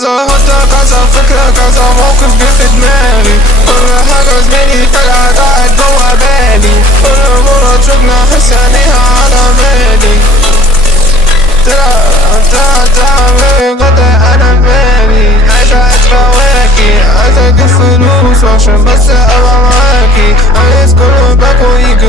كذا خطة كذا فكرة كذا موقف جه في دماغي، كل حاجة زميلي فجأة ضاعت جوا بالي، كل مرة تشوفنا أحس عينيها على بالي. تعمل بجد أنا مالي، عايز أعيش رواكي، عايز أجيب فلوس عشان بس أبقى معاكي، عايز كله باكو يجي